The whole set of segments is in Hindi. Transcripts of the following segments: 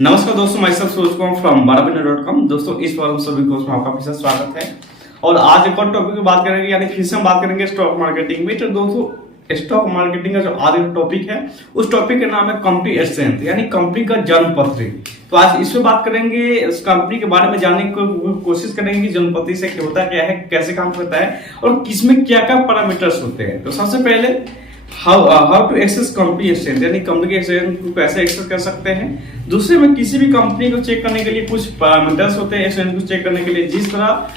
नमस्कार दोस्तों, मैं सब सूरज कुमार फ्रॉम barabinder.com। दोस्तों इस बार सभी को आपका फिर से स्वागत है और आज एक और टॉपिक की बात करेंगे, यानी फिर से हम बात करेंगे स्टॉक मार्केटिंग में। तो दोस्तों स्टॉक मार्केटिंग का जो आज का टॉपिक है उस टॉपिक का नाम है कंपनी स्ट्रेंथ, यानी कंपनी का जन्मपत्री। तो आज इस पे बात करेंगे, इस कंपनी के बारे में जानने की कोशिश करेंगे कि जन्मपत्री से क्या होता है, क्या है, कैसे काम करता है और किसमें क्या क्या पैरामीटर्स होते हैं। तो सबसे पहले how to access company strength, यानी कंपनी के स्ट्रेंथ को कैसे एक्सेस कर सकते हैं। दूसरे में किसी भी कंपनी को चेक करने के लिए कुछ पैरामीटर्स होते हैं स्ट्रेंथ को चेक करने के लिए, जिस तरह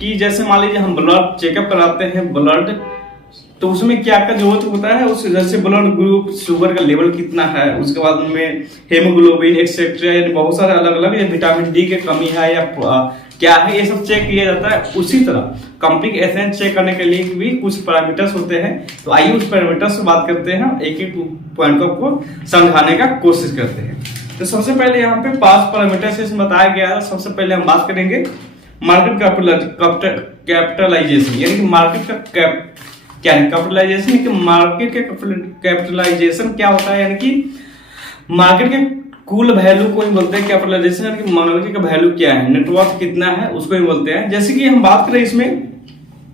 कि जैसे मान लीजिए हम ब्लड चेकअप कराते हैं ब्लड, तो उसमें क्या क्या जरूरत होता है, उस जैसे ब्लड ग्रुप, शुगर का लेवल कितना है, उसके बाद में हेमोग्लोबिन एक्सेट्रा, यानी बहुत सारे अलग अलग विटामिन डी की कमी है या क्या है, ये सब चेक किया जाता है। उसी तरह कंपनी के स्ट्रेंथ चेक करने के लिए भी कुछ पैरामीटर्स होते हैं। तो आइए उस पैरामीटर्स से बात करते हैं, एक एक पॉइंट को आपको समझाने का कोशिश करते हैं। तो सबसे पहले यहाँ पे 5 पैरामीटर्स इसमें बताया गया है। सबसे पहले हम बात करेंगे मार्केट कैपिटलाइजेशन, यानी कि मार्केट का क्या है कैपिटलाइजेशन, कि मार्केट के कैपिटलाइजेशन क्या होता है, यानी कि मार्केट के कुल वैल्यू को ही बोलते हैं कैपिटलाइजेशन, यानी कि मार्केट का वैल्यू क्या है, नेटवर्थ कितना है, उसको ही बोलते हैं। जैसे कि हम बात करें इसमें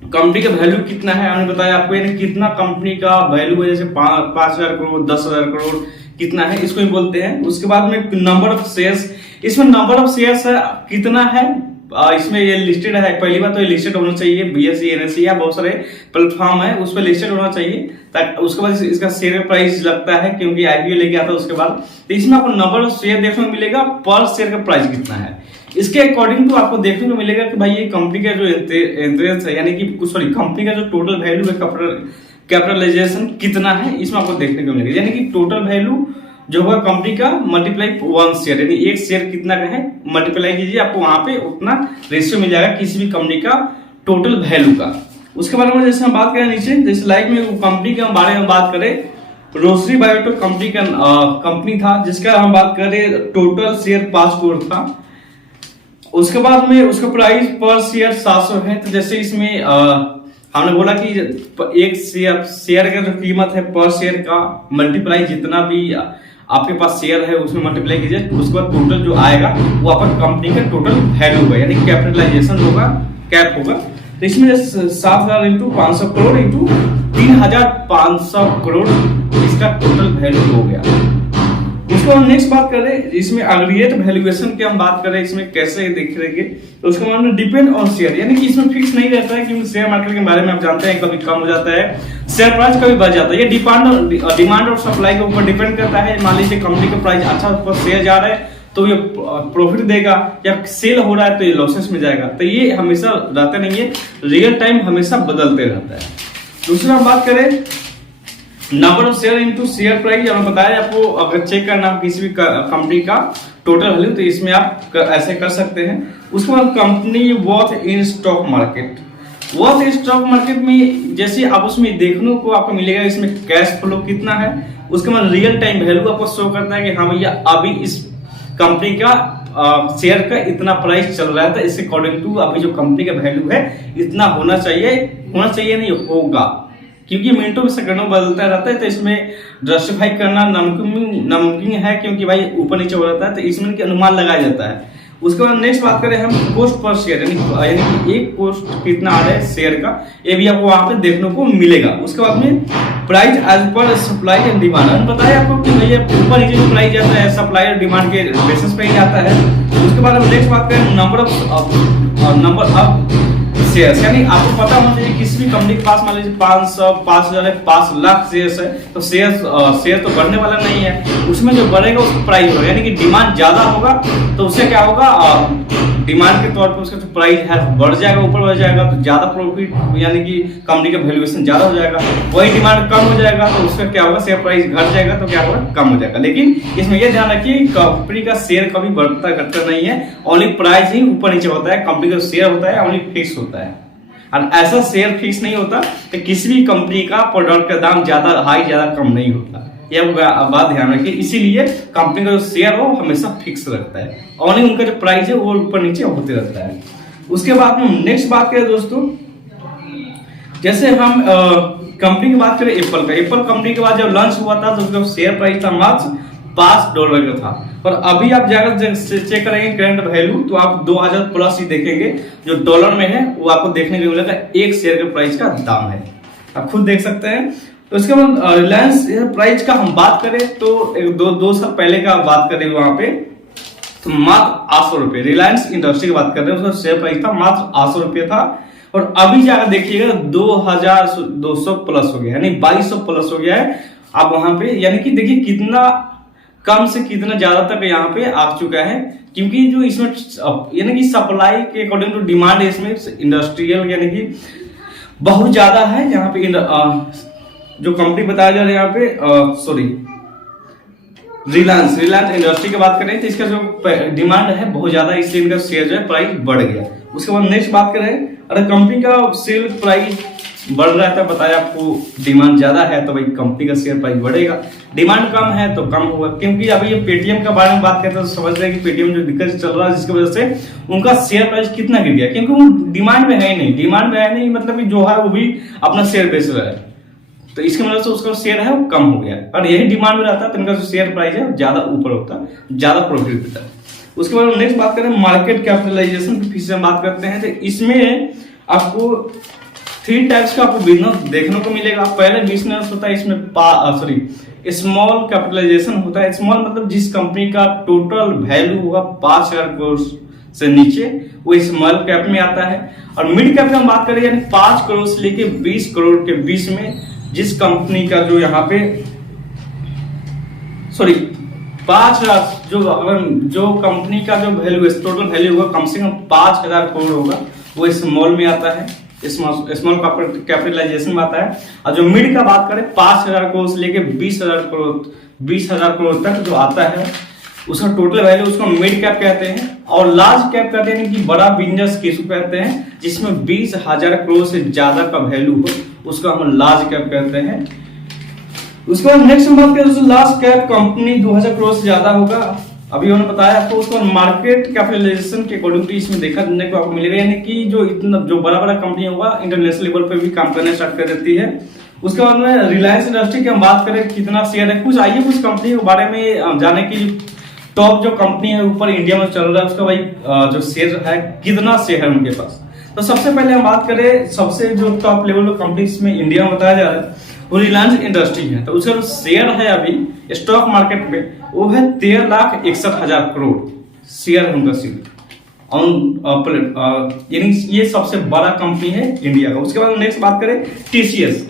कंपनी का वैल्यू कितना है, हमने बताया आपको, यानी कितना कंपनी का वैल्यू है, जैसे 5,000 करोड़, 10,000 करोड़ कितना है, इसको ही बोलते हैं। उसके बाद में नंबर ऑफ शेयर्स, इसमें नंबर ऑफ शेयर्स कितना है, इसमें ये लिस्टेड है। पहली बात तो ये लिस्टेड होना चाहिए, बीएसई एनएसई या बहुत सारे प्लेटफॉर्म है उस पर लिस्टेड होना चाहिए, ताकि उसके बाद इसका शेयर प्राइस लगता है, क्योंकि आईपीओ लेके आता है उसके बाद। तो इसमें आपको नंबर ऑफ शेयर देखने को मिलेगा, पर शेयर का प्राइस कितना है, इसके अकॉर्डिंग तो आपको देखने को मिलेगा कि भाई ये कंपनी का जो इंटरेस्ट है, यानी कि सॉरी कंपनी का जो टोटल वैल्यू है, कैपिटलाइजेशन कितना है, इसमें आपको देखने को मिलेगा। यानी कि टोटल वैल्यू जो होगा कंपनी का मल्टीप्लाई 1 शेयर, यानी एक शेयर कितना का है मल्टीप्लाई कीजिए, आपको वहां पे उतना रेशियो मिल जाएगा किसी भी कंपनी का टोटल वैल्यू का। उसके बारे में जैसे हम बात करें नीचे, जैसे लाइक में कंपनी के बारे में बात करें, रोसरी बायोटेक कंपनी का कंपनी था, जिसका हम बात करें टोटल शेयर 5 करोड़ था। उसके बाद में उसका प्राइस पर शेयर 700 है। तो जैसे इसमें हमने बोला कि एक शेयर का जो कीमत है पर शेयर का मल्टीप्लाई जितना भी आपके पास शेयर है उसमें मल्टीप्लाई कीजिए, उसके बाद टोटल जो आएगा वो आपका कंपनी का टोटल वैल्यू होगा, यानी कैपिटलाइजेशन होगा, कैप होगा। तो इसमें 7,000 इंटू 500 करोड़ इंटू 3,500 करोड़ इसका टोटल वैल्यू हो गया। उसको हम नेक्स्ट बात करें, इसमें एग्रीगेट वैल्यूएशन की हम बात करें, इसमें कैसे देखेंगे, तो उसका मतलब डिपेंड ऑन शेयर, यानी कि इसमें फिक्स नहीं रहता है, क्योंकि शेयर मार्केट के बारे में आप जानते हैं कभी कम हो जाता है, शेयर प्राइस कभी बढ़ जाता है। ये डिमांड और सप्लाई के ऊपर डिपेंड करता है। मान लीजिए कंपनी का प्राइस अच्छा ऊपर शेयर जा रहा है तो ये प्रॉफिट देगा, या सेल हो रहा है तो ये लॉसेस में जाएगा। तो ये हमेशा रहता नहीं है, रियल टाइम हमेशा बदलते रहता है। दूसरा हम बात करें number of share into share price, हमने बताया आपको अगर चेक करना किसी भी कंपनी का टोटल वैल्यू, तो इसमें आप ऐसे कर सकते हैं। उसके बाद company worth in stock market, worth in stock market में जैसे आप उसमें देखने को आपको मिलेगा इसमें कैश फ्लो कितना है, उसके बाद रियल टाइम वैल्यू आपको शो करता है कि हाँ भैया अभी इस कंपनी का शेयर का इतना प्राइस चल रहा है, तो इसके अकॉर्डिंग टू अभी जो कंपनी का वैल्यू है इतना होना चाहिए नहीं होगा, क्योंकि मिनटों में सेकंडों बदलता रहता है। तो इसमें जस्टिफाई करना नामुमकिन है, क्योंकि भाई ऊपर नीचे हो जाता है, तो इसमें की अनुमान लगाया जाता है। उसके बाद नेक्स्ट बात करें हम कॉस्ट पर शेयर, यानी कि एक कॉस्ट कितना आ रहा है शेयर का, ये भी आपको वहां पे देखने को मिलेगा। उसके बाद में price as per supply and demand, हम बताया आपको कि भैया ऊपर नीचे जो प्राइस जाता है सप्लाई और डिमांड के बेसिस पे ही आता है। उसके बाद हम नेक्स्ट बात करें नंबर ऑफ शेयर्स, यानी आपको पता होना चाहिए किसी भी कंपनी के पास मान लीजिए 500, 5,000, 5 लाख शेयर्स है, तो शेयर तो बढ़ने वाला नहीं है, उसमें जो बढ़ेगा उसका प्राइस होगा, यानी कि डिमांड ज्यादा होगा तो उससे क्या होगा, डिमांड के तौर पर उसका जो प्राइस है बढ़ जाएगा, ऊपर बढ़ जाएगा, तो ज्यादा प्रॉफिट, यानी कि कंपनी का वैल्यूएशन ज्यादा हो जाएगा। वही डिमांड कम हो जाएगा तो उसका क्या होगा, शेयर प्राइस घट जाएगा तो क्या होगा, कम हो जाएगा। लेकिन इसमें यह ध्यान रखिए कंपनी का शेयर कभी बढ़ता घटता नहीं है, ओनली प्राइस ही ऊपर नीचे होता है, कंपनी का शेयर होता है ओनली फिक्स होता है। और ऐसा शेयर फिक्स नहीं होता कि किसी भी कंपनी का प्रोडक्ट का दाम ज्यादा हाई ज्यादा कम नहीं होता, यह बात ध्यान रखिए। इसीलिए कंपनी का जो शेयर हो हमेशा फिक्स रहता है, ओनली उनका जो प्राइस है वो ऊपर नीचे होते रहता है। उसके बाद में नेक्स्ट बात करें दोस्तों, जैसे हम कंपनी की बात करें एप्पल का, एप्पल कंपनी के बाद जब लॉन्च हुआ था तो उसका शेयर प्राइस था मात्र $5 का था। और अभी आप जाकर चेक करेंगे करंट वैल्यू तो आप 2000 प्लस ही देखेंगे, जो डॉलर में है वो आपको देखने को मिलेगा। एक शेयर के प्राइस का दाम है, आप खुद देख सकते हैं। तो इसके बाद रिलायंस प्राइस का हम बात करें तो दो साल पहले का बात करें वहां पे तो मात्र 800 रुपए, रिलायंस इंडस्ट्री की बात कर रहे हैं, उसका शेयर प्राइस था मात्र 800 रुपए था। और अभी जाकर देखिएगा 2200 प्लस हो गया, यानी 2200 प्लस हो गया है। आप वहां पे यानी कि देखिए कितना कम से कितना ज्यादा तक यहाँ पे आ चुका है, क्योंकि जो इसमें यानी कि सप्लाई के अकॉर्डिंग टू डिमांड इसमें इंडस्ट्रियल यानी कि बहुत ज्यादा है। यहाँ पे जो कंपनी बताया जा रहा है यहाँ पे सॉरी रिलायंस इंडस्ट्री की बात करें तो इसका जो डिमांड है बहुत ज्यादा, इसलिए इनका शेयर जो है प्राइस बढ़ गया। उसके बाद नेक्स्ट बात करें, अगर कंपनी का सेल प्राइस बढ़ रहा था, बताया आपको डिमांड ज्यादा है तो भाई कंपनी का शेयर प्राइस बढ़ेगा, डिमांड कम है तो कम होगा। क्योंकि अभी ये पेटीएम का बारे में बात करते हैं तो समझ रहे हैं कि पेटीएम जो दिक्कत चल रहा है जिसकी वजह से उनका शेयर प्राइस कितना गिर गया, क्योंकि वो डिमांड में है ही नहीं, डिमांड में है नहीं मतलब कि जो है वो भी अपना शेयर बेच रहा है, तो इसकी वजह से उसका शेयर है वो कम हो गया। और यही डिमांड में रहता है तो इनका जो शेयर प्राइस है ज्यादा ऊपर होता है, ज्यादा प्रॉफिट देता है। उसके बाद नेक्स्ट बात करें मार्केट कैपिटलाइजेशन की, फिर से हम बात करते हैं तो इसमें आपको 3 टाइप्स का आपको बिजनेस देखने को मिलेगा। पहले बिजनेस होता है इसमें स्मॉल कैपिटलाइजेशन होता है। स्मॉल मतलब जिस कंपनी का टोटल वैल्यू होगा 5000 करोड़ से नीचे वो स्मॉल कैप में आता है। और मिड कैप की हम बात करें यानी 5 करोड़ से लेके 20 करोड़ के बीच में जिस कंपनी का जो यहाँ पे 5000 जो कंपनी का जो वैल्यू टोटल वैल्यू होगा कम से कम 5000 करोड़ होगा वो स्मॉल में आता है, स्मॉल कैपिटलाइजेशन में आता है। और जो मिड का बात करें 5000 करोड़ से लेके 20,000 करोड़ तक जो आता है उसका टोटल वैल्यू उसको मिड कैप कहते हैं। और लार्ज कैप कहते हैं कि बड़ा बिजनेस किसको कहते हैं, जिसमें 20,000 करोड़ से ज्यादा का वैल्यू हो उसको हम लार्ज कैप कहते हैं। उसके बाद नेक्स्ट हम बात करें तो लार्ज कैप कंपनी 2000 करोड़ से ज्यादा होगा, अभी उन्होंने बताया आपको। उसको मार्केट कैपिटलाइजेशन के अकॉर्डिंग टू इसमें देखने को आपको मिलेगा, यानी कि जो बड़ा बड़ा कंपनी होगा इंटरनेशनल लेवल पे भी काम करना स्टार्ट कर देती है। उसके बाद में रिलायंस इंडस्ट्री की हम बात करें कितना शेयर है, कुछ आइए कुछ कंपनी के बारे में जाने की। टॉप जो कंपनी है ऊपर इंडिया में चल रहा है उसका भाई जो शेयर है कितना शेयर है उनके पास। तो सबसे पहले हम बात करें सबसे जो टॉप लेवल कंपनी में इंडिया में बताया जा रहा है वो रिलायंस इंडस्ट्री है। तो उसका जो शेयर है अभी स्टॉक मार्केट में वो है 13,61,000 करोड़ शेयर है उनका शेयर यानी ये सबसे बड़ा कंपनी है इंडिया का। उसके बाद नेक्स्ट बात करें टीसीएस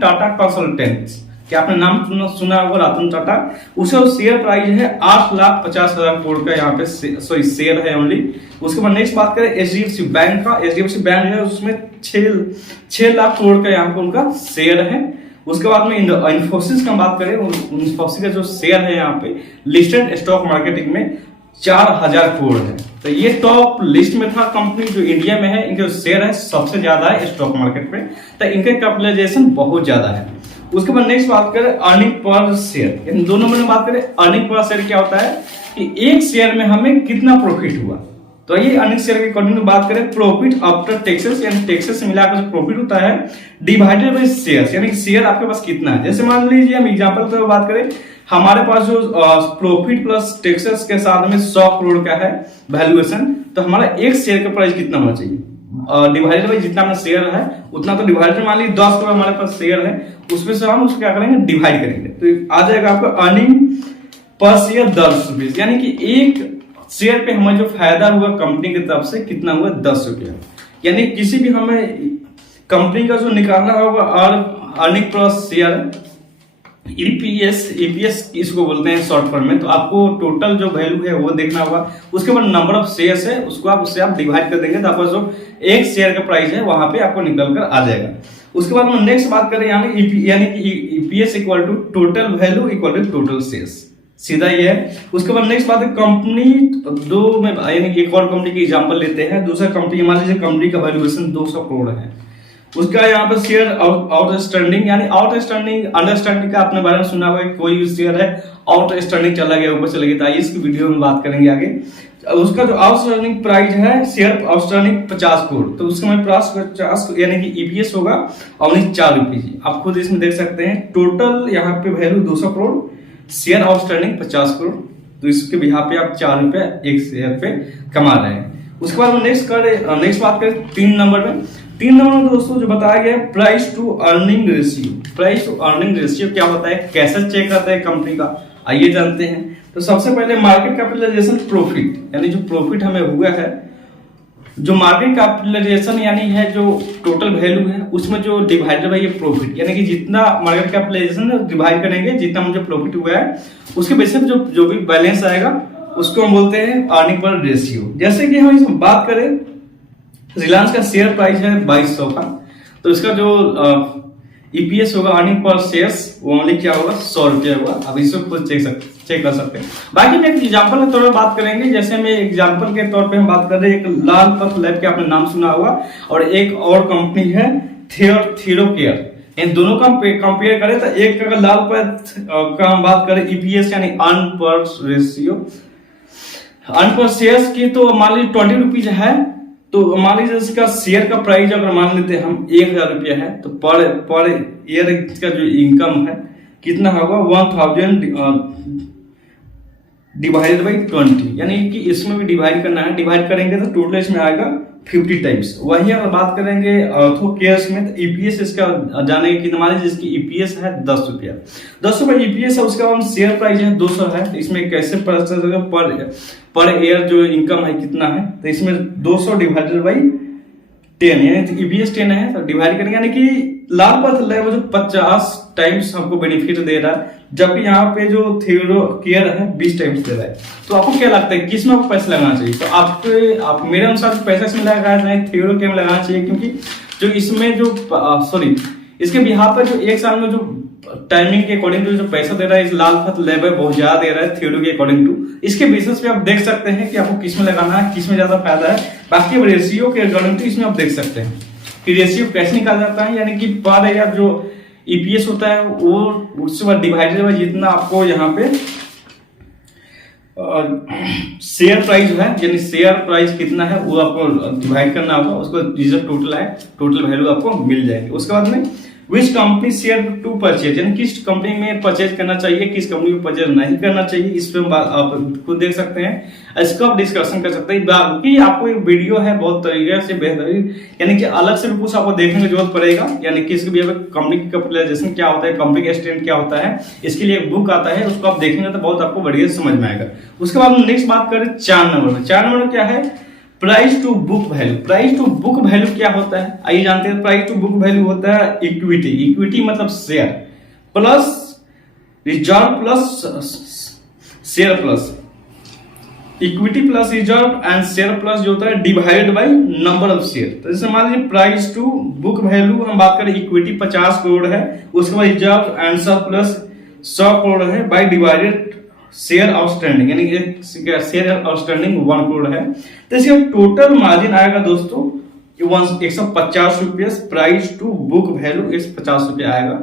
टाटा कंसल्टेंट्स, क्या आपने नाम सुना होगा रतन टाटा, उसका शेयर प्राइस है 8,50,000 करोड़ का यहाँ पे शेयर है ओनली। उसके बाद नेक्स्ट बात करें एचडीएफसी बैंक का, एचडीएफसी बैंक है उसमें 6 लाख करोड़ का यहाँ पे उनका शेयर है। उसके बाद में इन्फोसिस का बात करें, इन्फोसिस का जो शेयर है यहाँ पे लिस्टेड स्टॉक मार्केटिंग में 4,000 करोड़ है। तो ये टॉप लिस्ट में था कंपनी जो इंडिया में है, इनके शेयर है सबसे ज्यादा है स्टॉक मार्केट में, तो इनके कैपिटलाइजेशन बहुत ज्यादा है। उसके बाद नेक्स्ट बात करें अर्निंग पर शेयर, इन दोनों में बात करें अर्निंग पर शेयर क्या होता है कि एक शेयर में हमें कितना प्रॉफिट हुआ। तो ये अर्निंग शेयर के अकॉर्डिंग बात करें प्रॉफिट आफ्टर टैक्सेस, यानी टैक्सेस से मिलाकर जो प्रॉफिट होता है डिवाइडेड बाय शेयर, यानी शेयर आपके पास कितना है। जैसे मान लीजिए हम एग्जांपल पे बात करें, हमारे पास जो प्रॉफिट प्लस टैक्सेस के साथ में 100 करोड़ का है वैल्यूएशन, तो हमारा एक शेयर का प्राइस कितना होना चाहिए डिवाइडेड बाय जितना हमारा शेयर है उतना, तो डिवाइडेड मान लीजिए 10 करोड़ हमारे पास शेयर है उसमें से हम उसको क्या करेंगे डिवाइड करेंगे, तो आ जाएगा आपको अर्निंग पर शेयर 10 रुपए, यानी कि एक शेयर पे हमें जो फायदा हुआ कंपनी की तरफ से कितना हुआ 10 रुपया। यानी किसी भी हमें कंपनी का जो निकालना होगा और अर्निंग पर शेयर ईपीएस इसको बोलते हैं शॉर्ट फॉर्म में, तो आपको टोटल जो वैल्यू है वो देखना होगा। उसके बाद नंबर ऑफ शेयर्स है उसको उससे आप डिवाइड कर देंगे तो आपका जो एक शेयर का प्राइस है वहां पे आपको निकल कर आ जाएगा। उसके बाद हम नेक्स्ट बात करें यानी कि EPS equal to total value equal to total shares, सीधा ये है। उसके बाद नेक्स्ट बात है कंपनी दो में, यानी एक और कंपनी की एग्जांपल लेते हैं। दूसरा कंपनी मान लीजिए कंपनी का वैल्यूएशन 200 करोड़ है, उसका यहाँ पे शेयर आउटस्टैंडिंग, यानी आउटस्टैंडिंग अंडरस्टैंडिंग का आपने बारे में सुना होगा, कोई भी शेयर है आउटस्टैंडिंग चला गया ऊपर चला गया, तो आइए इसकी वीडियो में बात करेंगे आगे। उसका जो आउटस्टैंडिंग प्राइस है शेयर आउटस्टैंडिंग 50 करोड़, तो उसका में 50 यानी कि ईपीएस होगा और 4 रुपये। आप खुद इसमें देख सकते हैं टोटल यहाँ पे value 200 crore, share outstanding 50 crore, तो इसके बिहार पे आप 4 रुपया एक शेयर पे कमा रहे हैं। उसके बाद नेक्स्ट बात करें 3 नंबर में। 3 नंबर में दोस्तों जो बताया गया है price to earning ratio. Price to earning ratio क्या होता है, कैसे चेक करते हैं कंपनी का, आइए जानते हैं। तो सबसे पहले मार्केट कैपिटलाइजेशन प्रॉफिट, यानी जो प्रॉफिट हमें हुआ है, जो मार्केट कैपिटलाइजेशन यानी है जो टोटल वैल्यू है उसमें जो डिवाइडेड बाय ये प्रॉफिट, यानी कि जितना मार्केट कैपिटलाइजेशन डिवाइड करेंगे जितना मुझे प्रॉफिट हुआ है उसके बेसिस पे जो भी बैलेंस आएगा उसको हम बोलते हैं अर्निंग पर रेशियो। जैसे कि हम इसमें बात करें, रिलायंस का शेयर प्राइस है 2200 का, तो इसका जो ईपीएस होगा अर्निंग पर शेयर्स वो ओनली क्या होगा 100 रुपया होगा। अब इसको खुद चेक कर सकते हैं। बाकी में एक एग्जांपल के तौर पर बात करेंगे, जैसे में एग्जांपल के तौर पे हम बात कर रहे हैं, एक लाल पथ लैब के आपने नाम सुना होगा और एक और कंपनी है थीरोकेयर। इन दोनों का कंपेयर करें तो एक अगर लाल पथ का हम बात करें ईपीएस यानी अर्न पर रेशियो, अर्न पर शेयर्स की तो मान लीजिए 20 रुपीज है, तो मान लीजिए इसका शेयर का प्राइस अगर मान लेते हैं हम 1000 रुपया है, तो पर ईयर इसका जो इनकम है कितना होगा 1000 डिवाइडेड बाई 20, यानी कि इसमें भी डिवाइड करना है। डिवाइड करेंगे तो टोटल इसमें आएगा 50 टाइम्स। वही अगर बात करेंगे केयर्स में तो ईपीएस इसका जाने की मान लीजिए जिसकी ईपीएस है 10 रुपया, 10 रुपया ईपीएस है, उसका शेयर प्राइस है 200 है, तो इसमें कैसे पता चलेगा पर ईयर जो इनकम है कितना है, तो इसमें 200 डिवाइडेड बाई 10 यानी ईपीएस 10 है, तो डिवाइड करेंगे यानी कि लाल पथ लैब जो 50 टाइम्स हमको बेनिफिट दे रहा है, जबकि यहाँ पे जो थीरोकेयर है 20 टाइम्स दे रहा है। तो आपको क्या लगता है किसमें आपको पैसा लगाना चाहिए? तो आप मेरे अनुसार पैसा इसमें लगाना चाहिए थीरोकेयर में लगाना चाहिए, क्योंकि जो इसमें जो इसके बिहार पर जो एक साल में जो टाइमिंग के अकॉर्डिंग जो पैसा दे रहा है इस लाल पथ लैब बहुत ज्यादा दे रहा है थ्योरी के अकॉर्डिंग टू। इसके बेसिस पे आप देख सकते हैं कि आपको किसमें लगाना है, किसमें ज्यादा फायदा है। बाकी अब रेशियो के अकॉर्डिंग टू इसमें आप देख सकते हैं कि रेशियो कैसे निकाला जाता है, यानी कि पर ईयर जो ईपीएस होता है वो उससे बाद डिवाइडेड बाय जितना आपको यहाँ पे शेयर प्राइस है, यानी शेयर प्राइस कितना है वो आपको डिवाइड करना होगा, उसको रिजल्ट टोटल है, टोटल वैल्यू आपको मिल जाएगी। उसके बाद में which company share to purchase, यानी किस कंपनी में परचेज करना चाहिए, किस कंपनी में परचेज नहीं करना चाहिए, इस पे आप खुद देख सकते हैं, इसको आप डिस्कशन कर सकते हैं। बाकी आपको एक वीडियो है बहुत तरीके से बेहतरीन, यानी कि अलग से भी कुछ आपको देखने की जरूरत पड़ेगा, यानी कि इसके भी कंपनी की कैपिटलाइजेशन क्या होता है, कंपनी का स्टैंड क्या होता है, इसके लिए एक बुक आता है, उसको आप देखेंगे तो बहुत आपको बढ़िया समझ में आएगा। उसके बाद नेक्स्ट बात करें 4 नंबर में। 4 नंबर क्या है price to book value. Price to book value क्या होता है आइए जानते हैं। प्राइस टू बुक वैल्यू होता है इक्विटी, इक्विटी मतलब share plus reserve plus share plus equity plus reserve and share plus जो होता है divided by number of share. तो जैसे मान लीजिए प्राइस टू बुक वैल्यू हम बात करें इक्विटी 50 करोड़ है, उसके बाद रिजर्व एंड सब प्लस 100 करोड़ है बाय डिवाइडेड शेयर आउटस्टैंडिंग, यानी शेयर आउटस्टैंडिंग 1 करोड़ है। तो इसका टोटल मार्जिन आएगा दोस्तों 150 रुपये, प्राइस टू बुक वैल्यू 50 रुपये आएगा।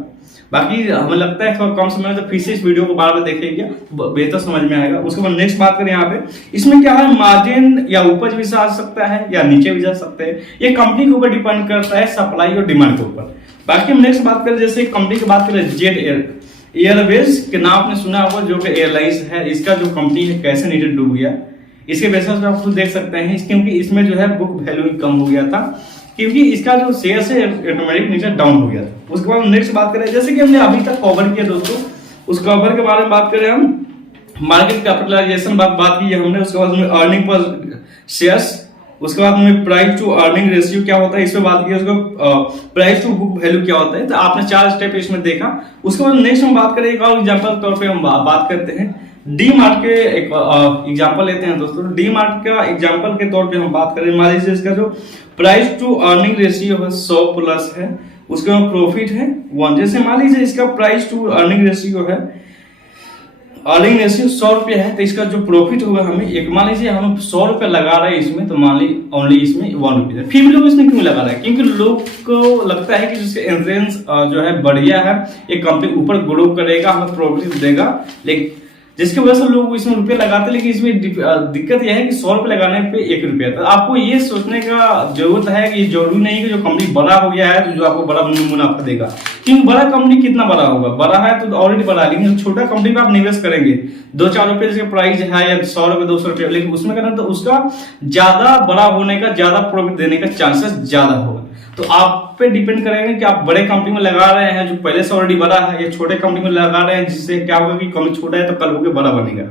बाकी हमें लगता है थोड़ा कम समय में तो फिर से इस वीडियो को बार बार देखेंगे बेहतर समझ में आएगा। उसके बाद नेक्स्ट बात करें यहाँ पे, इसमें क्या है मार्जिन या ऊपर भी जा सकता है या नीचे भी जा सकते हैं, ये कंपनी के ऊपर डिपेंड करता है, सप्लाई और डिमांड के ऊपर। बाकी हम नेक्स्ट बात करें, जैसे कंपनी की बात करें जेट एयरवेज के नाम आपने सुना होगा जो कि एयरलाइंस है, इसका जो कंपनी है कैसे नीचे डूब गया, इसके बेसिस पे आप खुद देख सकते हैं, क्योंकि इसमें जो है बुक वैल्यू कम हो गया था, क्योंकि इसका जो शेयर है ऑटोमेटिक नीचे डाउन हो गया था। उसके बाद नेक्स्ट बात करें, जैसे कि हमने अभी तक कवर किया दोस्तों, उस कवर के बारे में बात करें हम, मार्केट कैपिटलाइजेशन बात की है हमने, उसके बाद में अर्निंग पर शेयर्स, उसके बाद में प्राइस टू अर्निंग रेशियो क्या होता है इस पे बात की, उसका प्राइस टू बुक वैल्यू क्या होता है। तो आपने 4 स्टेप इसमें देखा। उसके बाद नेक्स्ट हम बात करें एक और एग्जांपल के तौर पे हम बात करते हैं डी मार्ट के एक एग्जांपल लेते हैं दोस्तों। डी मार्ट का एग्जांपल के तौर पे हम बात करें, मान लीजिए इसका जो प्राइस टू अर्निंग रेशियो है 100 प्लस है, उसके बाद प्रॉफिट है 1। जैसे मान लीजिए इसका प्राइस टू अर्निंग रेशियो है, अर्निंग रेशियो 100 रुपया है, तो इसका जो प्रॉफिट होगा हमें एक, मान लीजिए हम 100 रुपया लगा रहे हैं इसमें, तो मान लीजिए ओनली इसमें 1 रुपया। फिर भी लोग इसमें क्यों लगा रहे हैं, क्योंकि लोग को लगता है कि जिसका इंश्योरेंस जो है बढ़िया है, एक कंपनी ऊपर ग्रो करेगा, हमें प्रॉफिट देगा, लेकिन जिसकी वजह से लोग इसमें रुपए लगाते, लेकिन इसमें दिक्कत यह है कि 100 रुपए लगाने पे 1 रुपया। तो आपको ये सोचने का जरूरत है कि जरूरी नहीं कि जो कंपनी बड़ा हो गया है तो जो आपको बड़ा मुनाफा देगा, क्योंकि बड़ा कंपनी कितना बड़ा होगा, बड़ा है तो ऑलरेडी बड़ा है, लेकिन छोटा कंपनी में आप निवेश करेंगे 2-4 रुपए जैसे प्राइस है या 100 रुपए 200 रुपए, लेकिन उसमें करना तो उसका ज्यादा बड़ा होने का, ज्यादा प्रॉफिट देने का चांसेस ज्यादा होगा। तो आप पे डिपेंड करेंगे कि आप बड़े कंपनी में लगा रहे हैं जो पहले से ऑलरेडी बड़ा है, या छोटे कंपनी में लगा रहे हैं जिससे क्या होगा कि कंपनी छोटा है तो कल होकर बड़ा बनेगा।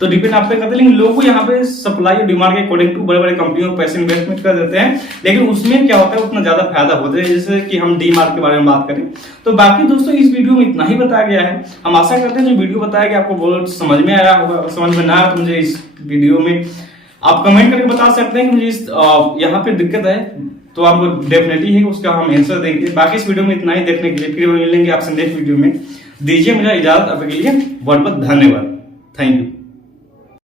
तो डिपेंड आप पे करते हैं, लेकिन लोग को यहाँ पे सप्लाई और डिमांड के अकॉर्डिंग टू बड़े बड़े कंपनियों में पैसे इन्वेस्टमेंट कर देते हैं, लेकिन उसमें क्या होता है उतना ज्यादा फायदा होता है। जैसे कि हम डी मार्ट के बारे में बात करें तो बाकी दोस्तों इस वीडियो में इतना ही बताया गया है। हम आशा करते हैं जो वीडियो बताया गया आपको बहुत समझ में आया होगा। समझ में ना आया तो मुझे इस वीडियो में आप कमेंट करके बता सकते हैं कि मुझे इस यहाँ पे दिक्कत है, तो आपको डेफिनेटली है उसका हम आंसर देंगे। बाकी इस वीडियो में इतना ही देखने के लिए, फिर मिलेंगे आपसे नेक्स्ट वीडियो में। दीजिए मुझे इजाजत, आपके लिए बहुत बहुत धन्यवाद। Thank you.